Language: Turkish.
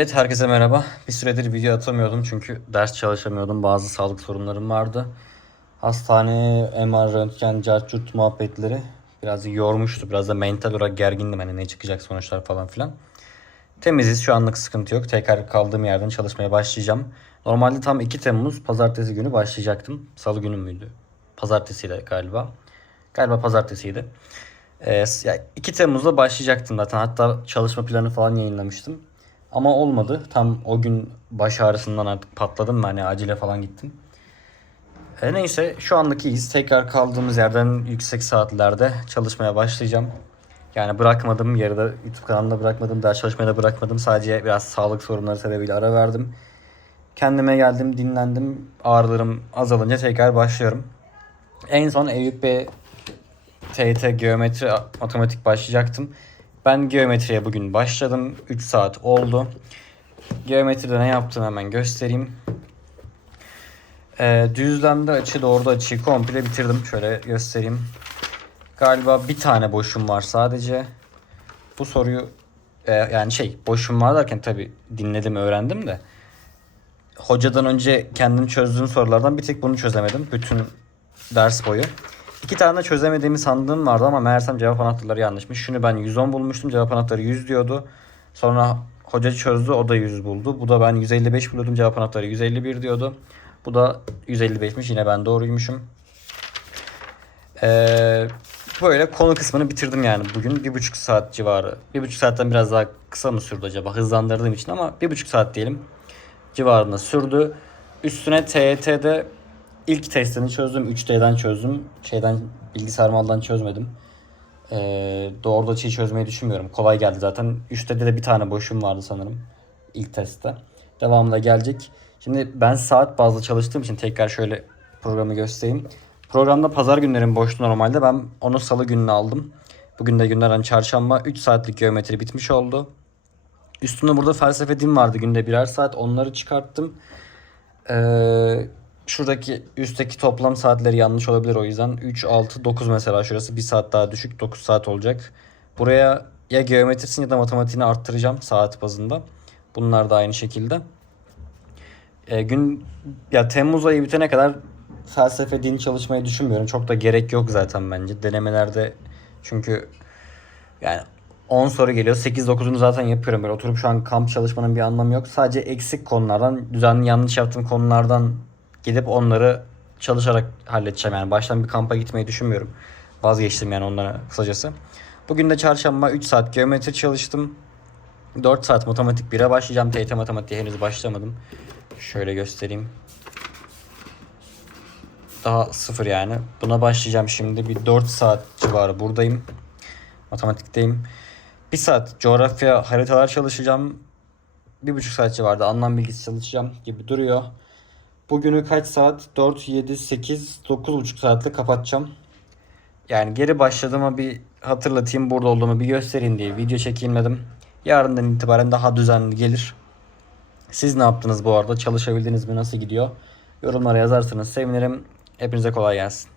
Evet herkese merhaba. Bir süredir video atamıyordum çünkü ders çalışamıyordum. Bazı sağlık sorunlarım vardı. Hastane, MR, röntgen, cartçurt muhabbetleri biraz yormuştu. Biraz da mental olarak gergindim hani ne çıkacak sonuçlar falan filan. Temiziz şu anlık sıkıntı yok. Tekrar kaldığım yerden çalışmaya başlayacağım. Normalde tam 2 Temmuz pazartesi günü başlayacaktım. Salı günü müydü? Pazartesiydi galiba. Galiba pazartesiydi. Ee, ya 2 Temmuz'da başlayacaktım zaten. Hatta çalışma planı falan yayınlamıştım. Ama olmadı. Tam o gün baş ağrısından artık patladım. Hani acile falan gittim. E, neyse şu andaki iyiyiz. Tekrar kaldığımız yerden yüksek saatlerde çalışmaya başlayacağım. Yani bırakmadım. Yarıda YouTube kanalında bırakmadım. Ders çalışmaya da bırakmadım. Sadece biraz sağlık sorunları sebebiyle ara verdim. Kendime geldim, dinlendim. Ağrılarım azalınca tekrar başlıyorum. En son Eyüp Bey TYT geometri matematik başlayacaktım. Ben geometriye bugün başladım. 3 saat oldu. Geometride ne yaptığımı hemen göstereyim. Ee, düzlemde açı doğruda açıyı komple bitirdim. Şöyle göstereyim. Galiba bir tane boşum var sadece. Bu soruyu e, yani şey boşum var derken tabi dinledim öğrendim de. Hocadan önce kendim çözdüğüm sorulardan bir tek bunu çözemedim. Bütün ders boyu. İki tane de çözemediğimi sandığım vardı ama meğersem cevap anahtarları yanlışmış. Şunu ben 110 bulmuştum. Cevap anahtarı 100 diyordu. Sonra hoca çözdü o da 100 buldu. Bu da ben 155 buluyordum. Cevap anahtarı 151 diyordu. Bu da 155'miş. Yine ben doğruymuşum. Ee, böyle konu kısmını bitirdim yani bugün. Bir buçuk saat civarı. Bir buçuk saatten biraz daha kısa mı sürdü acaba hızlandırdığım için ama bir buçuk saat diyelim civarında sürdü. Üstüne TYT'de ilk testini çözdüm. 3D'den çözdüm. Şeyden bilgisayar maldan çözmedim. Ee, doğru açıyı çözmeyi düşünmüyorum. Kolay geldi zaten. 3D'de de bir tane boşum vardı sanırım. ilk testte. Devamında gelecek. Şimdi ben saat bazlı çalıştığım için tekrar şöyle programı göstereyim. Programda pazar günlerim boştu normalde. Ben onu salı gününe aldım. Bugün de günlerden çarşamba 3 saatlik geometri bitmiş oldu. Üstünde burada felsefe din vardı günde birer saat. Onları çıkarttım. Ee, şuradaki üstteki toplam saatleri yanlış olabilir o yüzden. 3, 6, 9 mesela şurası. Bir saat daha düşük. 9 saat olacak. Buraya ya geometrisini ya da matematiğini arttıracağım saat bazında. Bunlar da aynı şekilde. Ee, gün ya Temmuz ayı bitene kadar felsefe din çalışmayı düşünmüyorum. Çok da gerek yok zaten bence. Denemelerde çünkü yani 10 soru geliyor. 8-9'unu zaten yapıyorum. Böyle oturup şu an kamp çalışmanın bir anlamı yok. Sadece eksik konulardan, düzenli yanlış yaptığım konulardan gidip onları çalışarak halledeceğim. Yani baştan bir kampa gitmeyi düşünmüyorum. Vazgeçtim yani onlara kısacası. Bugün de çarşamba 3 saat geometri çalıştım. 4 saat matematik 1'e başlayacağım. TYT matematiğe henüz başlamadım. Şöyle göstereyim. Daha sıfır yani. Buna başlayacağım şimdi. Bir 4 saat civarı buradayım. Matematikteyim. Bir saat coğrafya haritalar çalışacağım. Bir buçuk saat civarında anlam bilgisi çalışacağım gibi duruyor. Bugünü kaç saat? 4, 7, 8, 9 buçuk saatte kapatacağım. Yani geri başladığıma bir hatırlatayım burada olduğumu bir göstereyim diye video çekeyim dedim. Yarından itibaren daha düzenli gelir. Siz ne yaptınız bu arada? Çalışabildiniz mi? Nasıl gidiyor? Yorumlara yazarsanız sevinirim. Hepinize kolay gelsin.